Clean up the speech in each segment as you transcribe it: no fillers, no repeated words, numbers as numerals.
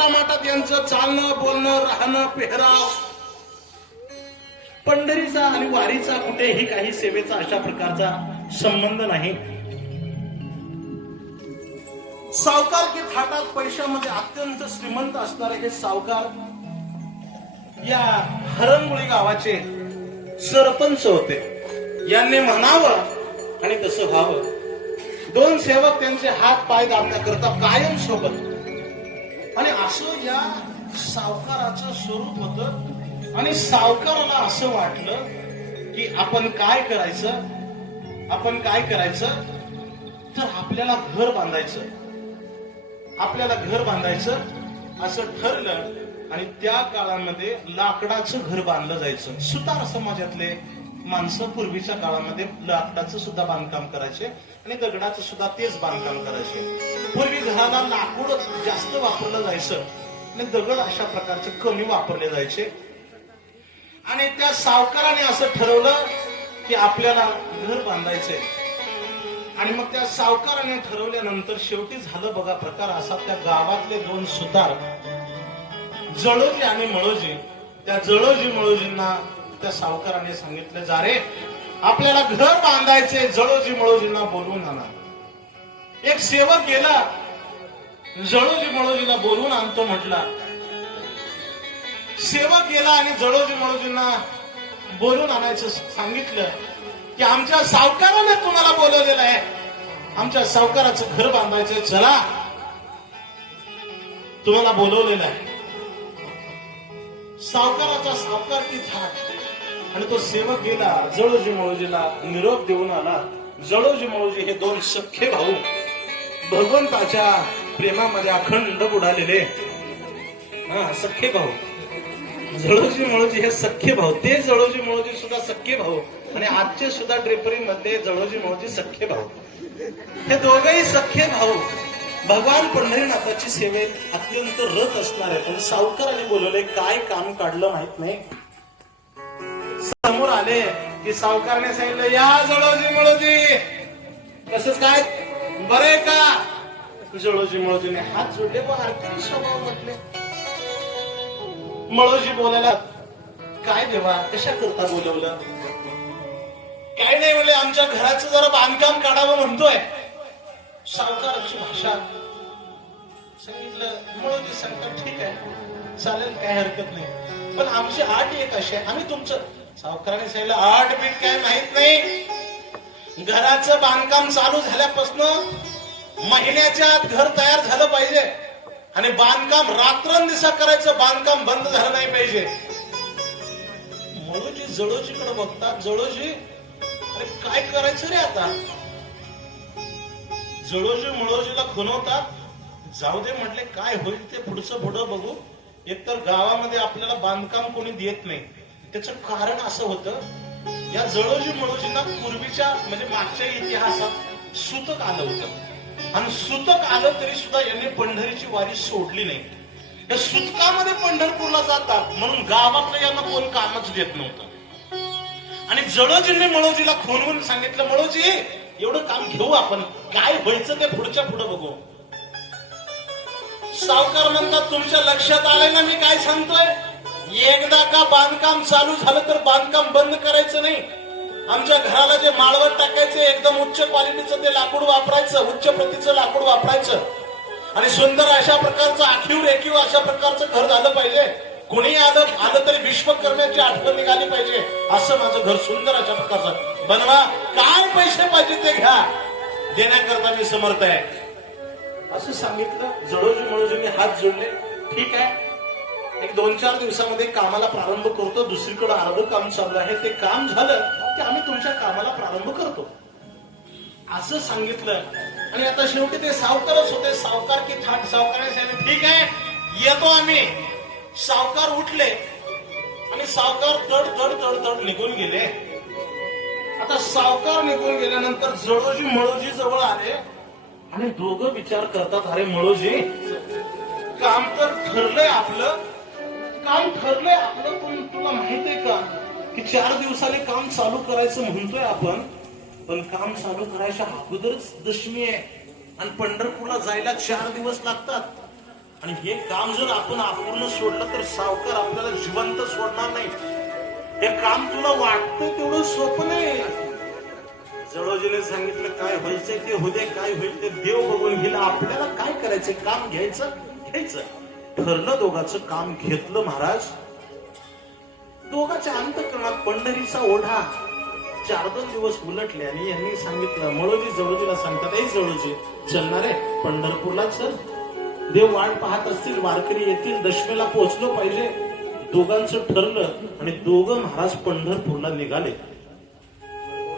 थाटामाटात यांचं चालणं बोलणं राहणं पेहराव पंढरीचा आणि वारीचा कुठेही काही सेवेचा अशा प्रकारचा संबंध नाही. सावकार की थाटात पैशामध्ये अत्यंत श्रीमंत असणारे हे सावकार या हरणमुळी गावाचे सरपंच होते. यांनी म्हणावं आणि तसं व्हावं. दोन सेवक त्यांचे हात पाय दाबण्याकरता कायम सोबत. आणि असं या सावकाराचं स्वरूप होतं. आणि सावकाराला असं वाटलं की आपण काय करायचं तर आपल्याला घर बांधायचं असं ठरलं. आणि त्या काळामध्ये लाकडाचं घर बांधलं जायचं. सुतार समाजातले माणसं पूर्वीच्या काळामध्ये लाकडाचं सुद्धा बांधकाम करायचे आणि दगडाचं सुद्धा तेच बांधकाम करायचे. पूर्वी घराला लाकूड जास्त वापरलं जायचं आणि दगड अशा प्रकारचे कमी वापरले जायचे. आणि त्या सावकाराने असं ठरवलं की आपल्याला घर बांधायचंय. आणि मग त्या सावकाराने ठरवल्यानंतर शेवटी झालं बघा प्रकार असा. त्या गावातले दोन सुतार जळोजी आणि मळोजी, त्या जळोजी मळोजींना त्या सावकाराने सांगितलं, जा रे आपल्याला घर बांधायचे. जळोजी मळोजींना बोलवून आणा. एक सेवक गेला, जळोजी मळोजीला बोलवून आणतो म्हटला. सेवक गेला आणि जळोजी मळोजींना बोलवून आणायचं सांगितलं की आमच्या सावकाराने तुम्हाला बोलवलेलं आहे, आमच्या सावकाराचं घर बांधायचंय, चला तुम्हाला बोलवलेलं आहे. सावकाराचा सावकार की थाट. आणि तो सेवक गेला, जळोजी मळोजीला निरोप देऊन आला. जळोजी मळोजी हे दोन सख्खे भाऊ, भगवंताच्या प्रेमामध्ये अखंड बुडालेले सख्खे भाऊ. जळोजी मळोजी हे सख्खे भाऊ. ते जळोजी मळोजी सुद्धा सख्खे भाऊ. आणि आजचे सुद्धा ड्रेपरीमध्ये जळोजी मळोजी सख्खे भाऊ. हे दोघेही सख्खे भाऊ भगवान पंढरीनाथाची सेवेत अत्यंत रत असणार आहे. पण सावकाराने बोलवले, काय काम काढलं माहित नाही. समोर आले की सावकारने सांगितलं, या जळोजी मळोजी कसं काय बरे का. जळोजी मळोजीने हात जोडले व आरती स्वभाव म्हटले. मळोजी बोलायला, काय देवा कशा करता बोलवलं. काय नाही म्हणले, आमच्या घराचं जरा बांधकाम काढावं म्हणतोय. सावकाराची भाषा. सांगितलं, मळोजी सांगतात ठीक आहे चालेल काय हरकत नाही, पण आमची आठ एक अशी आहे, आम्ही तुमचं. सावकाराने सांगितलं, आठ बीट काय माहित नाही. घराचं बांधकाम चालू झाल्यापासून महिन्याच्या आत घर तयार झालं पाहिजे. आणि बांधकाम रात्रंदिवसा करायचं, बांधकाम बंद झालं नाही पाहिजे. मळोजी जळोजीकडे बघतात. जळोजी, अरे काय करायचं रे आता. जळोजी मळोजीला खुणवतात. जाऊ दे म्हटले, काय होईल ते पुढचं बघू. एकतर गावामध्ये आपल्याला बांधकाम कोणी देत नाही. त्याचं कारण असं होतं, या जळोजी मळोजींना पूर्वीच्या म्हणजे मागच्या इतिहासात सूतक आलं होतं. आणि सूतक आलं तरी सुद्धा यांनी पंढरीची वारी सोडली नाही. या सूतकामध्ये पंढरपूरला जातात म्हणून गावातलं यांना कोण कामच देत नव्हतं. आणि जळोजींनी मळोजीला खोनवून सांगितलं, मळोजी एवढं काम घेऊ आपण, काय व्हायचं ते पुढच्या पुढे बघू. सावकार म्हणतात, तुमच्या लक्षात आलंय ना मी काय सांगतोय. एकदा का बांधकाम चालू झालं तर बांधकाम बंद करायचं नाही. आमच्या घराला जे माळवट टाकायचे एकदम उच्च क्वालिटीचं ते लाकूड वापरायचं, उच्च प्रतीचं लाकूड वापरायचं. आणि सुंदर अशा प्रकारचं आखीव रेखीव अशा प्रकारचं घर झालं पाहिजे. कोणी आलं तरी विश्वकर्म्याची आठवण निघाली पाहिजे. असं माझं घर सुंदर अशा प्रकारचं बनवा. काय पैसे पाहिजे ते घ्या, देण्याकरता मी समर्थ आहे असं सांगितलं. जळोजी मळोजींनी हात जोडले. ठीक आहे, एक 2-4 दिवसामध्ये कामाला प्रारंभ करतो. दुसरीकडे अर्ध काम चालू आहे, ते काम झालं की आम्ही तुमच्या कामाला प्रारंभ करतो असं सांगितलं. आणि आता शेवटी ते सावकारच होते. सावकार की थाट. सावकाराने सांगितलं, ठीक आहे येतो आम्ही. सावकार उठले आणि सावकार तड निघून गेले. आता सावकार निघून गेल्यानंतर जळोजी मळोजी जवळ आले आणि दोघं विचार करतात, अरे मळोजी काम तर ठरलंय आपलं, पण तुला माहितीये का की 4 दिवसाने काम चालू करायचं म्हणतोय आपण, पण काम चालू करायच्या अगोदरच दशमी आहे आणि पंढरपूरला जायला 4 दिवस लागतात. आणि हे काम जर आपण अपूर्ण सोडलं तर सावकार आपल्याला जिवंत सोडणार नाही. हे काम तुला वाटतं तेवढं सोपं नाही. जळोजीने सांगितलं काय व्हायचंय ते होते, काय होईल ते देव बघून गेला. आपल्याला काय करायचं, काम घ्यायचं. ठरलं दोघांचं काम घेतलं महाराज. दोघांच्या अंतःकरणात पंढरीचा ओढा. 4-2 दिवस उलटले आणि यांनी सांगितलं, मळोजी जळोजीला सांगतात, ए जळोजी चलणार आहे पंढरपूरला, चल. देव वाट पाहत असतील, वारकरी येतील, दशमीला पोहोचलो पाहिजे. दोघांचं ठरलं आणि दोघं महाराज पंढरपूरला निघाले.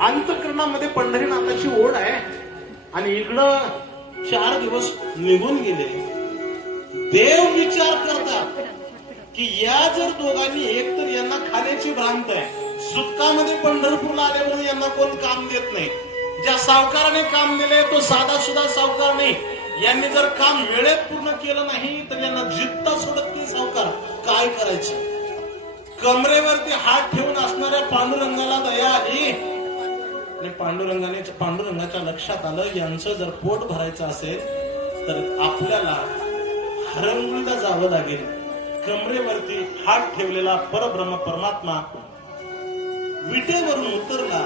अंतःकरणामध्ये पंढरीनाथाची ओढ आहे आणि इकडं 4 दिवस निघून गेले. देव विचार करतात की या जर दोघांनी, एक तर यांना खाण्याची भ्रांत आहे, सुटकामध्ये पंढरपूरला आले म्हणून यांना कोण काम देत नाही. ज्या सावकाराने काम दिले तो साधा सुद्धा सावकार नाही. यांनी जर काम वेळेत पूर्ण केलं नाही तर यांना जिद्द सोडत नाही सावकार. काय करायचं? कमरेवरती हात ठेवून असणाऱ्या पांडुरंगाला दया आली आणि पांडुरंगाच्या लक्षात आलं, यांचं जर पोट भरायचं असेल तर आपल्याला हरणगुळीला जावं लागेल. कमरेवरती हात ठेवलेला परब्रह्म परमात्मा विटेवरून उतरला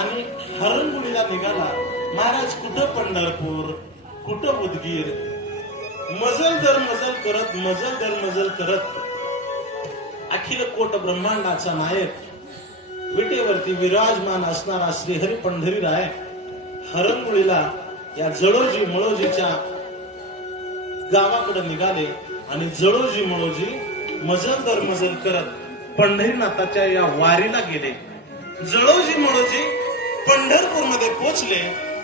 आणि हरणगुळीला निघाला. महाराज कुठं पंढरपूर, कुठं उदगीर, मजल दर मजल करत अखिल कोट ब्रह्मांडाचा नायक विटेवरती विराजमान असणारा श्रीहरी पंढरीराय हरणगुळीला या जळोजी मळोजीच्या गावाकडे निघाले आणि जळोजी मळोजी मजल दर मजल करत पंढरीनाथाच्या या वारीला गेले. जळोजी मळोजी पंढरपूरमध्ये पोहोचले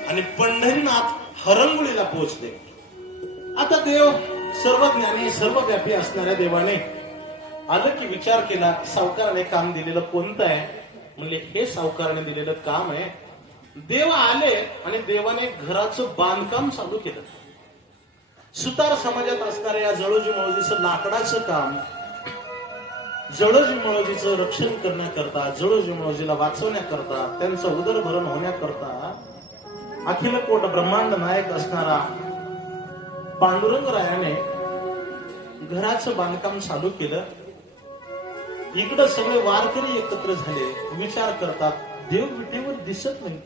आणि पंढरीनाथ हरणगुळीला पोहोचले. आता देव सर्वज्ञानी सर्वव्यापी असणाऱ्या देवाने आलं की विचार केला, सावकाराने काम दिलेलं कोणतं आहे? म्हणजे हे सावकाराने दिलेलं काम आहे. देव आले आणि देवाने घराचं बांधकाम चालू केलं. सुतार समाजात असणाऱ्या या जळोजी मळोजीचं लाकडाचं काम, जळोजी मळोजीचं रक्षण करण्याकरता, जळोजी मळोजीला वाचवण्याकरता, त्यांचं उदरभरण होण्याकरता अखिल कोट ब्रह्मांड नायक असणारा पांडुरंगरायाने घराचं बांधकाम चालू केलं. इकडं सगळे वारकरी एकत्र झाले, विचार करतात, देव विटेवर दिसत नाही.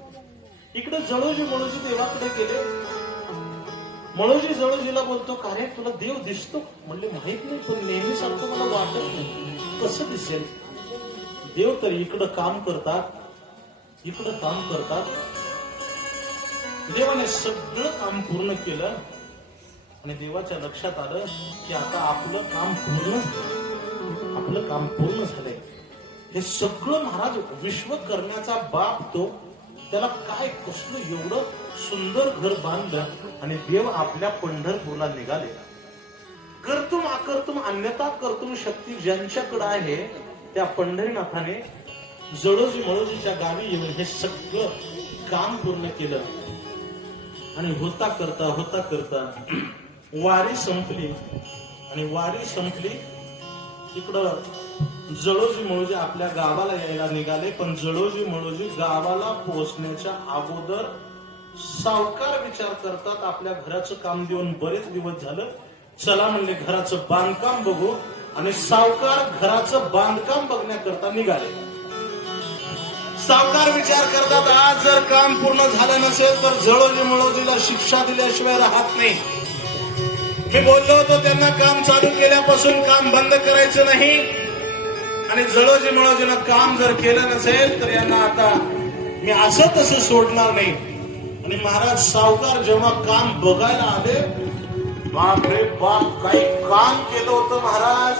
इकडे जळोजी मळोजी देवाकडे गेले. मळोजी जळोजीला बोलतो, का रे तुला देव दिसतो? म्हणले माहित नाही, पण नेहमी सांगतो मला वाटत नाही. कसं दिसेल? देव तर इकडं काम करतात. देवाने सगळं काम पूर्ण केलं आणि देवाच्या लक्षात आलं की आता आपलं काम पूर्ण झालंय. हे सगळं महाराज विश्व करण्याचा बाप तो, त्याला काय कसलं एवढं सुंदर घर बांधलं आणि देव आपल्या पंढरपूरला निघाले. कर्तुम अकर्तुम अन्यथा कर्तुम शक्ती ज्यांच्याकडे आहे त्या पंढरीनाथाने जळोजी मळोजीच्या गावी येऊन हे सगळं काम पूर्ण केलं. आणि होता करता वारी संपली आणि वारी संपली. इकडं जळोजी मळोजी आपल्या गावाला यायला निघाले, पण जळोजी मळोजी गावाला पोहोचण्याच्या अगोदर सावकार विचार करतात, आपल्या घराचं काम देऊन बरेच दिवस झालं, चला म्हणले घराचं बांधकाम बघू. आणि सावकार घराचं बांधकाम बघण्याकरता निघाले. सावकार विचार करतात, आज जर काम पूर्ण झालं नसेल तर जळोजी मळोजीला शिक्षा दिल्याशिवाय राहत नाही. मी बोललो होतो त्यांना काम चालू केल्यापासून काम बंद करायचं नाही. आणि जळोजी मळोजीनं काम जर केलं नसेल तर यांना आता मी असं तसं सोडणार नाही. आणि महाराज सावकार जेव्हा काम बघायला आले, बाप रे बाप, काही काम केलं होतं महाराज.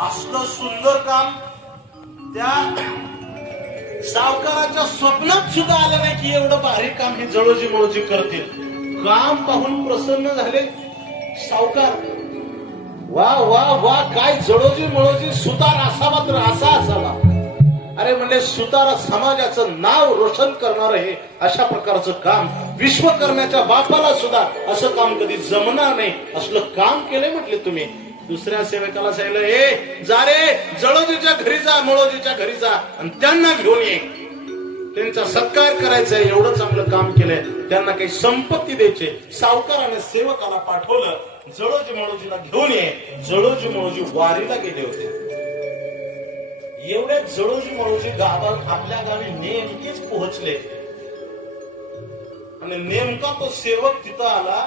असलं सुंदर काम त्या सावकाराच्या स्वप्नात सुद्धा आलं नाही की एवढं भारी काम हे जळोजी मळोजी करतील. काम पाहून प्रसन्न झाले सावकार. वा वा वा, काय जळोजी मळोजी सुतार असावा तर असा असावा. अरे म्हणजे सुतार समाजाचं नाव रोशन करणार हे अशा प्रकारचं काम विश्व करण्याच्या बापाला सुद्धा असं काम कधी जमणार नाही. असलं काम केलंय म्हटले तुम्ही. दुसऱ्या सेवकाला सांगितलं, ए जा रे जळोजीच्या घरी जा, मळोजीच्या घरी जा आणि त्यांना घेऊन ये, त्यांचा सत्कार करायचा. एवढं चांगलं काम केलंय, त्यांना काही संपत्ती द्यायचे. सावकाराने सेवकाला पाठवलं जळोजी मळोजीला घेऊन ये. जळोजी मळोजी वारीला गेले होते. एवढे जळोजी मळोजी गावात आपल्या गावी नेमकेच पोहोचले आणि नेमका तो सेवक तिथं आला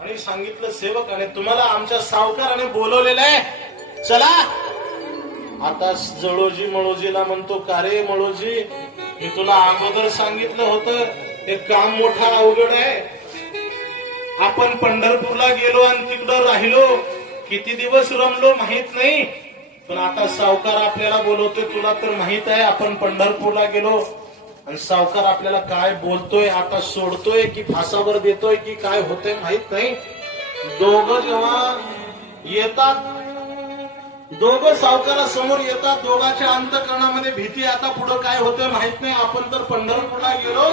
आणि सांगितलं, सेवकाने तुम्हाला आमच्या सावकाराने बोलवलेलं आहे, चला. आता जळोजी मळोजीला म्हणतो, का रे मळोजी, मी तुला अगोदर सांगितलं होतं हे काम मोठा अवघड आहे. आपण पंढरपूरला गेलो आणि तिकडं राहिलो, किती दिवस रमलो माहित नाही, पण आता सावकार आपल्याला बोलवतोय. तुला तर माहित आहे आपण पंढरपूरला गेलो आणि सावकार आपल्याला काय बोलतोय, आता सोडतोय की फासावर देतोय की काय होतंय माहित नाही. दोघं जेव्हा येतात, दोघं सावकारा समोर येतात, दोघांच्या अंतःकरणामध्ये भीती, आता पुढं काय होतंय माहित नाही, आपण तर पंढरपूरला गेलो.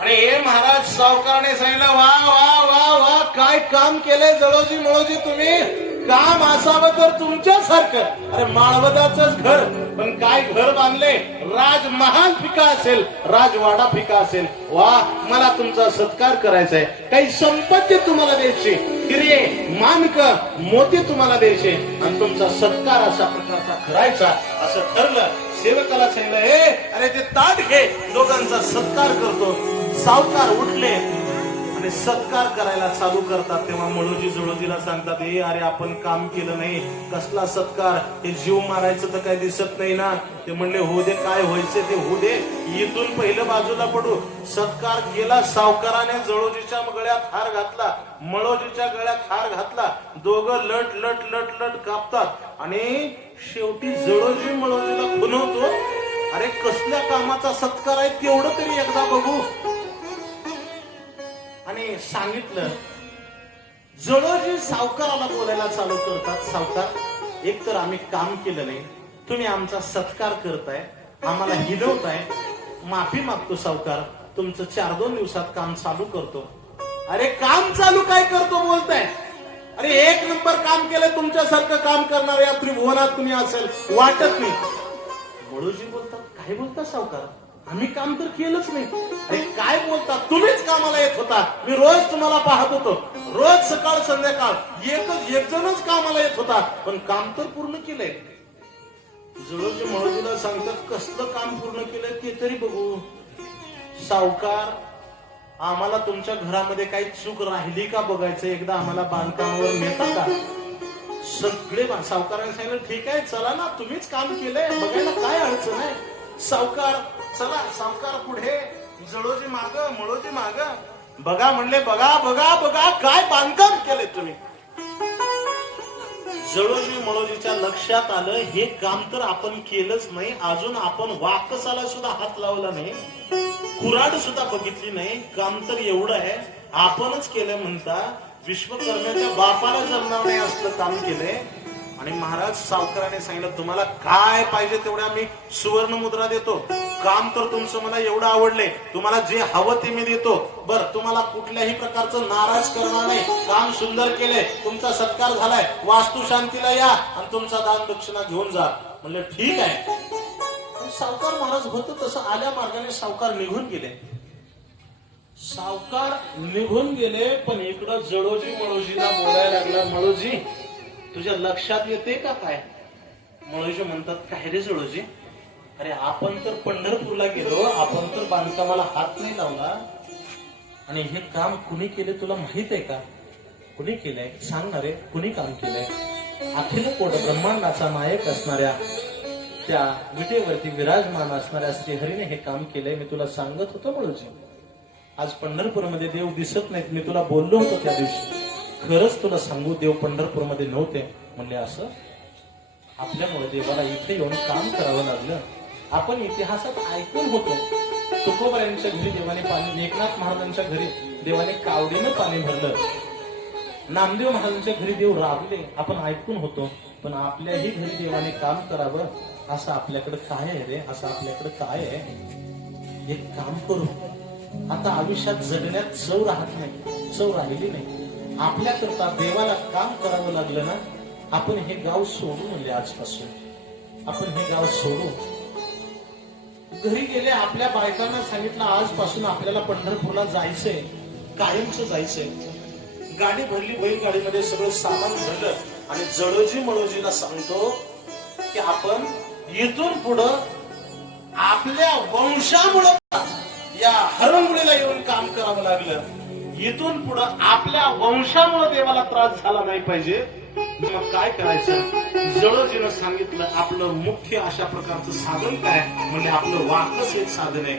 आणि हे महाराज सावकारने सांगितलं, वा वा वा वा, काय काम केलंय जळोजी मळोजी तुम्ही. काम असावं तर तुमच्यासारखं. अरे माळवदाचंच घर, पण काय घर बांधले. राजमहाल फिका असेल, राजवाडा फिका असेल. वा, मला तुमचा सत्कार करायचा आहे. काही संपत्ती तुम्हाला द्यायची, हिरे मानक मोती तुम्हाला द्यायचे आणि तुमचा सत्कार अशा प्रकारचा करायचा असं ठरलं. सेवकाला सांगितलं, हे अरे ते ताट घे, दोघांचा सत्कार करतो. सावकार उठले आणि सत्कार करायला चालू करतात. तेव्हा मळोजी जळोजीला सांगतात, हे अरे आपण काम केलं नाही, कसला सत्कार, हे जीव मारायचं तर काही दिसत नाही ना. ते म्हणले, होऊ दे, काय व्हायचं ते होऊ दे, इथून पहिलं बाजूला पडू. सत्कार केला सावकाराने, जळोजीच्या गळ्यात हार घातला, मळोजीच्या गळ्यात हार घातला. दोघं लट लट लट लट कापतात आणि शेवटी जळोजी मळोजीला खुणवतो, अरे कसल्या कामाचा सत्कार आहे, तेवढं तरी एकदा बघू. आणि सांगितलं, जळोजी सावकाराला बोलायला चालू करतात, सावकार, एक तर आम्ही काम केलं नाही, तुम्ही आमचा सत्कार करताय, आम्हाला हिलवताय, माफी मागतो सावकार, तुमचं 4-2 दिवसात काम चालू करतो. अरे काम चालू काय करतो बोलताय, अरे 1 नंबर काम केलंय, तुमच्यासारखं काम करणार या त्रिभुवनात कुणी असेल वाटत नाही. मळोजी बोलतात, काय बोलता सावकार, आम्ही काम तर केलंच नाही. अरे काय बोलता, तुम्हीच कामाला येत होता, मी रोज तुम्हाला पाहत होतो, रोज सकाळ संध्याकाळ एक जणच कामाला येत होता, पण काम तर पूर्ण केलंय. जळोजी मळोजीला सांगतात, कसलं काम पूर्ण केलंय ते तरी बघू. सावकार, आम्हाला तुमच्या घरामध्ये काही चूक राहिली का बघायचं, एकदा आम्हाला बांधकामावर नेता का. सगळे सावकारांनी सांगितलं, ठीक आहे, चला ना, तुम्हीच काम केलंय, बघायला काय अडचण आहे. सावकार, चला, सावकार पुढे, जळोजी माग, मळोजी माग. बघा म्हणले, बघा बघा बघा, काय बांधकाम केलंय तुम्ही. जळोजी मळोजीच्या लक्षात आलं, हे काम तर आपण केलंच नाही, अजून आपण वाकसाला सुद्धा हात लावला नाही, कुऱ्हाड सुद्धा बघितली नाही, काम तर एवढं आहे, आपणच केलं म्हणता. विश्वकर्म्याच्या बापाला जमणार नाही असलं काम केलंय. आणि महाराज सावकाराने सांगितलं, तुम्हाला काय पाहिजे तेवढ्या मी सुवर्ण मुद्रा देतो, काम तर तुमचं मला एवढं आवडलंय, तुम्हाला जे हवं ते मी देतो. बर, तुम्हाला कुठल्याही प्रकारचं नाराज करणार नाही, काम सुंदर केलंय, तुमचा सत्कार झालाय, वास्तू शांतीला या आणि तुमचा दान दक्षिणा घेऊन जा. म्हणलं ठीक आहे. सावकार महाराज होतं तसं आल्या मार्गाने सावकार निघून गेले. सावकार निघून गेले, पण इकडं जळोजी मळोजीला बोलायला लागला, मळोजी तुझ्या लक्षात येते का काय. मळोजी म्हणतात, काय रे जळोजी, अरे आपण तर पंढरपूरला गेलो, आपण तर बांधकामाला हात नाही लावला, आणि हे काम कुणी केले तुला माहित आहे का. कुणी केलंय सांग रे, कुणी काम केलंय. अखिल कोट ब्रह्मांडाचा नायक असणाऱ्या, त्या विटेवरती विराजमान असणाऱ्या श्रीहरीने हे काम केलंय. मी तुला सांगत होतो मळोजी, आज पंढरपूरमध्ये देव दिसत नाहीत, मी तुला बोललो होतो त्या दिवशी, खरंच तुला सांगू, देव पंढरपूरमध्ये नव्हते. म्हणले, असं आपल्यामुळे देवाला इथे येऊन काम करावं लागलं. आपण इतिहासात ऐकून होतो, तुकोबारायांच्या घरी देवाने पाणी, एकनाथ महाराजांच्या घरी देवाने कावडीनं पाणी भरलं, नामदेव महाराजांच्या घरी देव राबले, आपण ऐकून होतो. पण आपल्याही घरी देवाने काम करावं असं आपल्याकडे काय आहे रे, असं आपल्याकडे काय आहे. एक काम करू, आता आयुष्यात जगण्यात चव राहत नाही, चव राहिली नाही, आपल्याकरता देवाला काम करावं लागलं ना, आपण हे गाव सोडू. म्हणजे आजपासून आपण हे गाव सोडू. घरी गेले, आपल्या बायकांना सांगितलं, आजपासून आपल्याला पंढरपूरला जायचंय, कायमचं जायचंय. गाडी भरली, बैलगाडीमध्ये सगळं सामान भरलं आणि जळोजी मळोजीला सांगतो की आपण इथून पुढं आपल्या वंशामुळं या हरंगुळीला येऊन काम करावं लागलं. इथून पुढं आपल्या वंशामुळे देवाला त्रास झाला नाही पाहिजे. मग काय करायचं? जळोजीनं सांगितलं आपलं मुख्य अशा प्रकारचं साधन काय? म्हणजे आपलं वाकस एक साधन आहे.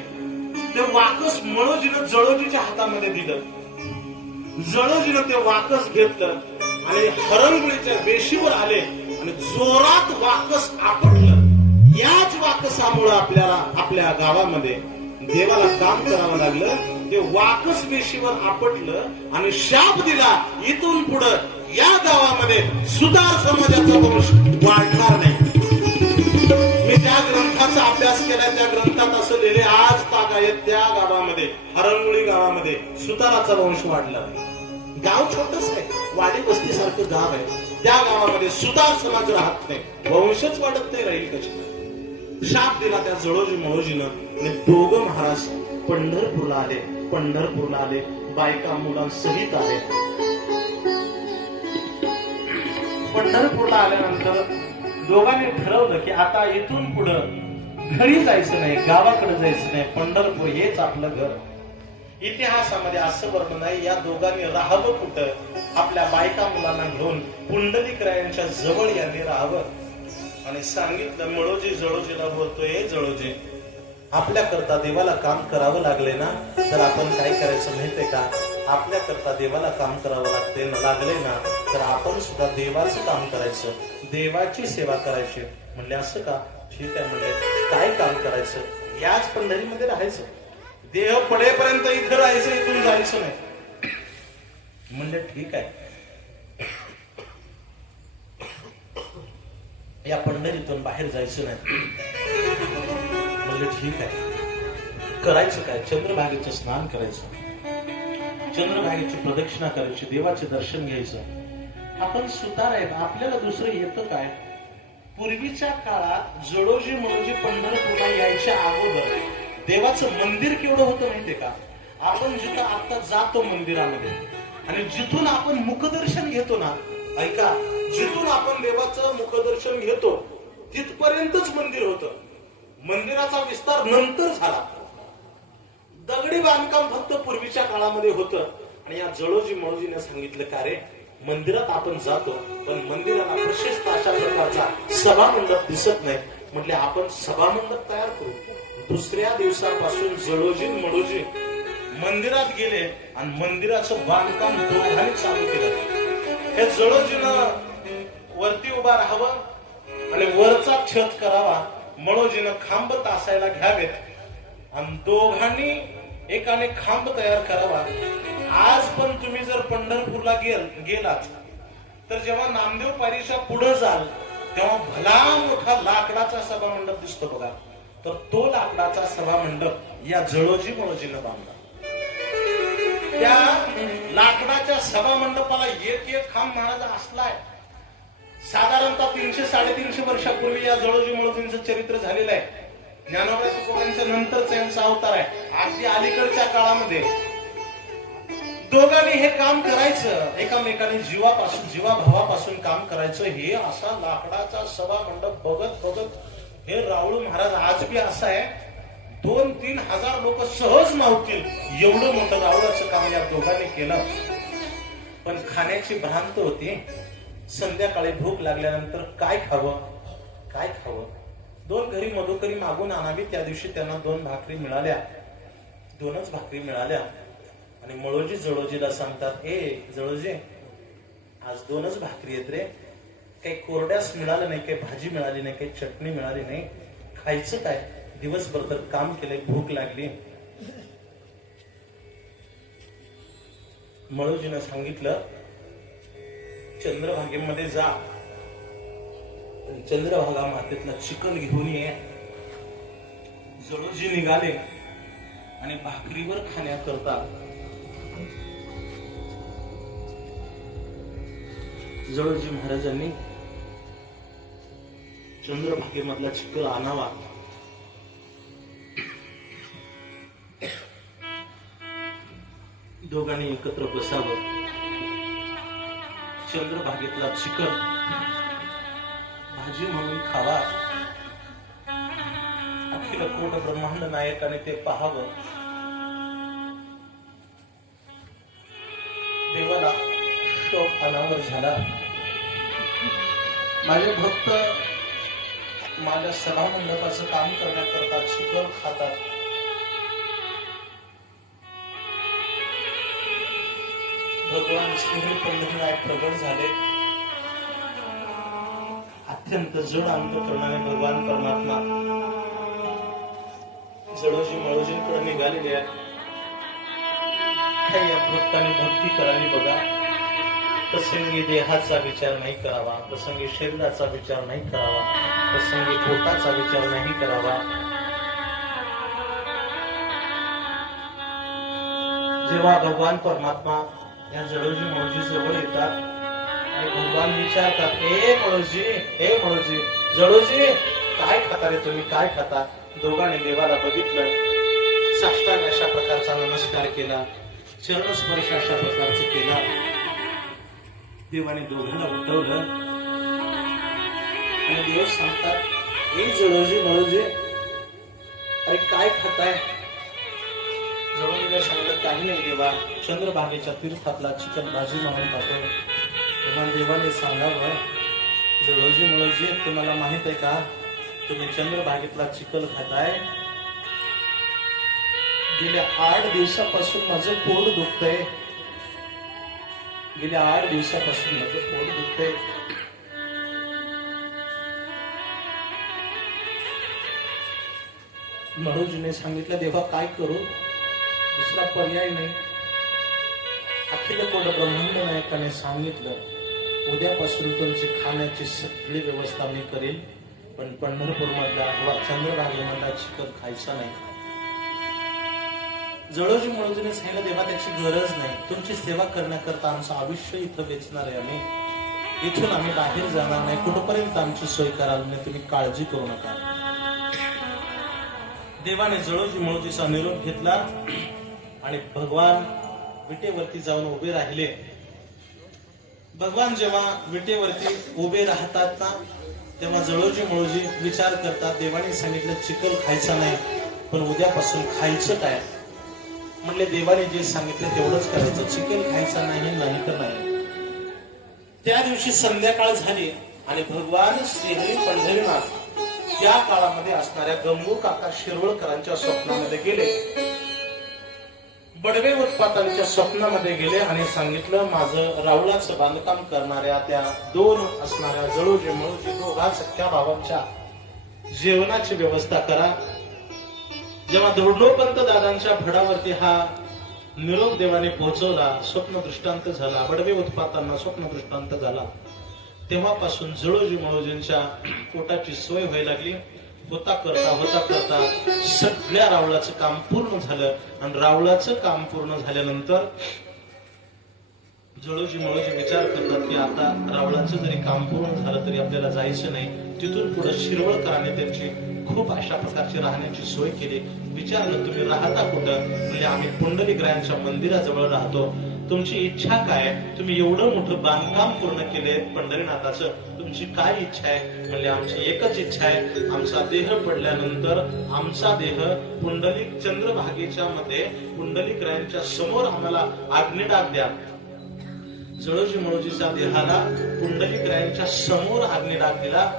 ते वाकस मळोजीनं जळोजीच्या हातामध्ये दिलं. जळोजीनं ते वाकस घेतलं आणि हरंगुळीच्या वेशीवर आले आणि जोरात वाकस आपटलं. याच वाकसामुळं आपल्याला आपल्या गावामध्ये देवाला काम करावं लागलं. ते वाकस वेशीवर आपटलं आणि शाप दिला, इथून पुढं या गावामध्ये सुतार समाजाचा वंश वाढणार नाही. मी ज्या ग्रंथाचा अभ्यास केलाय त्या ग्रंथात असं लिहिले, आज तागायत त्या गावामध्ये, हरंगुळी गावामध्ये सुताराचा वंश वाढला नाही. गाव छोटच आहे, वाडी वस्ती सारखं गाव आहे. त्या गावामध्ये सुतार समाज राहत नाही, वंशच वाढत नाही, राहील कशी? शाप दिला त्या जळोजी मळोजीनं. दोघं महाराज पंढरपूरला आले. पंढरपूरला आले, बायका मुलांसहित आले. पंढरपूरला आल्यानंतर दोघांनी ठरवलं की आता इथून पुढं घरी जायचं नाही, गावाकडे जायचं नाही, पंढरपूर हेच आपलं घर. इतिहासामध्ये असं वर्णन आहे, या दोघांनी राहावं कुठं? आपल्या बायका मुलांना घेऊन पुंडलिकरायांच्या जवळ यांनी राहावं. आणि सांगितलं, मळोजी जळोजीला बोलतोय, जळोजी आपल्या करता देवाला काम करावं लागले ना, तर आपण काय करायचं माहितीये का? आपल्या करता देवाला काम करावं लागले ना, तर आपण सुद्धा देवाचं काम करायचं, देवाची सेवा करायची. म्हणले असं का? ठीक आहे म्हणले. काय काम करायचं? याच पंढरीमध्ये राहायचं, देह पडेपर्यंत इथं राहायचं, इथून जायचं नाही. म्हणले ठीक आहे. या पंढरीतून बाहेर जायचं नाही. म्हणले ठीक आहे. करायचं काय? चंद्रभागेचं स्नान करायचं, चंद्रभागेची प्रदक्षिणा करायची, देवाचे दर्शन घ्यायचं. आपण सुतार आहेत, आपल्याला दुसरं येतं काय? पूर्वीच्या काळात जळोजी मळोजी पंढरपूरला यायच्या अगोदर देवाचं मंदिर केवढं होतं माहितीये का? आपण जिथं आता जातो मंदिरामध्ये आणि जिथून आपण मुखदर्शन घेतो ना, ऐका, जिथून आपण देवाचं मुखदर्शन घेतो तिथपर्यंतच मंदिर होतं. मंदिराचा विस्तार नंतर झाला. दगडी बांधकाम फक्त पूर्वीच्या काळामध्ये होतं. आणि या जळोजी मळोजीने सांगितलं, का रे, मंदिरात आपण जातो पण मंदिराला प्रशस्त अशा प्रकारचा सभामंडप दिसत नाही. म्हटले आपण सभामंडप तयार करू. दुसऱ्या दिवसापासून जळोजी मळोजी मंदिरात गेले आणि मंदिराचं बांधकाम दोघांनी चालू केलं. हे जळोजीनं वरती उभा राहावं आणि वरचा छत करावा, मळोजीनं खांब तासायला घ्यावेत आणि दोघांनी एकाने खांब तयार करावा. आज पण तुम्ही जर पंढरपूरला गेलात तर जेव्हा नामदेव पारीच्या पुढे जाल तेव्हा भला मोठा लाकडाचा सभामंडप दिसतो बघा, तर तो लाकडाचा सभामंडप या जळोजी मळोजीनं बांधला. त्या लाकडाच्या सभामंडपाला एक एक खांब महाराज असलाय. साधारणतः 300-350 वर्षापूर्वी या जळोजी मळोजींचं चरित्र झालेलं आहे. ज्ञानोबा तुकोबांच्या नंतरचा यांचा अवतार आहे. अगदी अलीकडच्या काळामध्ये दोघांनी हे काम करायचं, एकामेकाने जीवाभावापासून काम करायचं. हे असा लाकडाचा सभामंडप बघत बघत हे राऊळ महाराज आज बी असा आहे, 2-3 हजार लोक सहज मावतील एवढं मोठं राऊळाचं काम या दोघांनी केलं. पण खाण्याची भ्रांत होती. संध्याकाळी भूक लागल्यानंतर काय खावं? 2 घरी मधुकरी मागून आणावी. त्या दिवशी त्यांना 2 भाकरी मिळाल्या, 2च भाकरी मिळाल्या. आणि मळोजी जळोजीला सांगतात, ए जळोजी, आज 2च भाकरी येत रे, काही कोरड्यास मिळालं नाही, काही भाजी मिळाली नाही, काही चटणी मिळाली नाही, खायचं काय? दिवसभर तर काम केलंय, भूक लागली. मळोजीनं सांगितलं, चंद्रभागेमध्ये जा, चंद्रभागा मातेतला चिकन घेऊन ये. जळोजी निघाले आणि भाकरीवर खाण्याकरता जळोजी महाराजांनी चंद्रभागेमधला चिकन आणावा. दोघांनी एकत्र बसावं. चंद्रभागेतला चिकन भाजी म्हणून खावा, अखिल कोट ब्रह्मांड नायकाने ते पाहावं. देवाला शोक अनावर झाला. माझे भक्त माझ्या सभा मंडपाचं काम करण्याकरता चिकन खातात. भगवान श्री पंढरीनाथ प्रगट झाले. अत्यंत जड अंतःकरणाने भगवान परमात्मा जडोजी मळोजींकडे निघालेले आहेत. काही या भक्तांनी भक्ती करावी बघा. प्रसंगी देहाचा विचार नाही करावा, प्रसंगी शरीराचा विचार नाही करावा, प्रसंगी पोटाचा विचार नाही करावा. जेव्हा भगवान परमात्मा या जडोजी मळोजी जवळ येतात आणि भगवान विचारतात, ए मळोजी, जडोजी काय खाता रे तुम्ही, काय खाता? दोघांनी देवाला बघितलं, साष्टांग अशा प्रकारचा नमस्कार केला, चरणस्पर्श अशा प्रकारचं केला. देवाने दोघांना उठवलं आणि देव सांगतात, हे जडोजी मळोजी, अरे काय खाताय? जडोजीने सांगितलं, काही नाही देवा, चंद्रभागेच्या तीर्थातला चिकन भाजी म्हणून खातो. तेव्हा देवाने सांगावं, जडोजी मळोजी, तुम्हाला माहित आहे का, तुम्ही चंद्रभागेतला चिकन खाताय? गेल्या 8 दिवसापासून माझं पोट दुखतंय. गेल्या 8 दिवसापासून माझं पोट दुखतंय. मळोजीने सांगितलं, देवा काय करू, दुसरा पर्याय नाही. अखिल कोट ब्रह्मांड नायकाने सांगितलं, उद्यापासून तुमची खाण्याची सगळी व्यवस्था मी करेल, पण पंढरपूर मधला किंवा चंद्रभागेमधला चिकन खायचा नाही. जडोजी मळोजीने सांगितलं, देवा त्याची गरज नाही, तुमची सेवा करण्याकरता आमचं आयुष्य इथं वेचणार आहे आम्ही, इथून आम्ही बाहेर जाणार नाही, कुठपर्यंत आमची सोय कराल नाही, तुम्ही काळजी करू नका. देवाने जडोजी मळोजीचा निरोप घेतला आणि भगवान विटेवरती जाऊन उभे राहिले. भगवान जेव्हा विटेवरती उभे राहतात ना, तेव्हा जडोजी मळोजी विचार करतात, देवाने सांगितलं चिकन खायचा नाही, पण उद्यापासून खायचं काय? म्हणले, देवाने जे सांगितलं तेवढंच करायचं, चिकन खायचं नाही तर नाही. त्या दिवशी संध्याकाळ झाली आणि भगवान श्रीहरी पंढरीनाथ त्या काळामध्ये असणाऱ्या गंगू काका शिरवळकरांच्या स्वप्नामध्ये गेले. बडवे उत्पातांच्या स्वप्नामध्ये गेले आणि सांगितलं, माझं रावळाचं बांधकाम करणाऱ्या त्या 2 असणाऱ्या जडोजी मळोजी दोघा सख्या भावांच्या जेवणाची व्यवस्था करा. जेव्हा धोडलोपंत दादांच्या फडावरती हा निरोप देवाने पोहोचवला, स्वप्न दृष्टांत झाला, बडवे उत्पातांना स्वप्न दृष्टांत झाला, तेव्हापासून जडोजी मळोजींच्या पोटाची सोय व्हायला लागली. होता करता सगळ्या रावळाचं काम पूर्ण झालं आणि रावळाचं काम पूर्ण झाल्यानंतर जडोजी मळोजी विचार करतात की आता रावळाचं जरी काम पूर्ण झालं तरी आपल्याला जायचं नाही. तिथून पुढे शिरवळकरांनी त्यांची खूप अशा प्रकारची राहण्याची सोय केली. विचारलं, तुम्ही राहता कुठं? म्हणजे आम्ही पुंडलिकरायांच्या मंदिराजवळ राहतो. तुमची इच्छा काय? तुम्ही एवढं मोठं बांधकाम पूर्ण केले पंढरीनाथाचं, तुमची काय इच्छा आहे? म्हणजे आमची एकच इच्छा आहे, आमचा देह पडल्यानंतर आमचा देह पुंडलिक चंद्रभागेच्या मध्ये पुंडलिकरायांच्या समोर आम्हाला अग्निडाग द्या. जडोजी मळोजीच्या देहाला पुंडलिकरायांच्या समोर अग्निडाग दिला.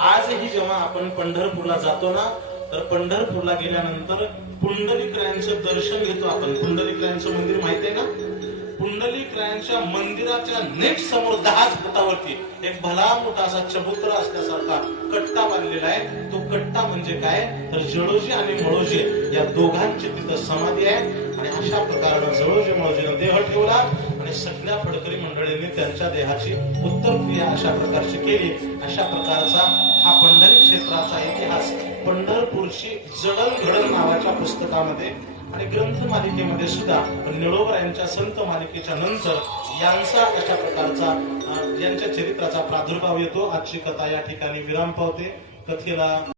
आजही जेव्हा आपण पंढरपूरला जातो ना, तर पंढरपूरला गेल्यानंतर पुंडलिकरायांचं दर्शन घेतो आपण. पुंडलिकरायांचं मंदिर माहिती आहे ना? पुंडलिकरायांच्या मंदिराच्या नेट समोर 10 फुटावरती एक भला मोठा असा चबुत्र असल्यासारखा कट्टा बांधलेला आहे. तो कट्टा म्हणजे काय, तर जडोजी आणि मळोजी या दोघांची तिथं समाधी आहे. आणि अशा प्रकारे जडोजी मळोजीने देह ठेवला आणि सगळ्या फडकरी मंडळींनी त्यांच्या देहाची उत्तरक्रिया अशा प्रकारची केली. अशा प्रकारचा हा पंढरी क्षेत्राचा इतिहास पंढरपूरची जडणघडण नावाच्या पुस्तकामध्ये आणि ग्रंथ मालिकेमध्ये सुद्धा निळोबा यांच्या संत मालिकेच्या नंतर यांचा अशा प्रकारचा यांच्या चरित्राचा प्रादुर्भाव येतो. आजची कथा या ठिकाणी विराम पावते. कथेला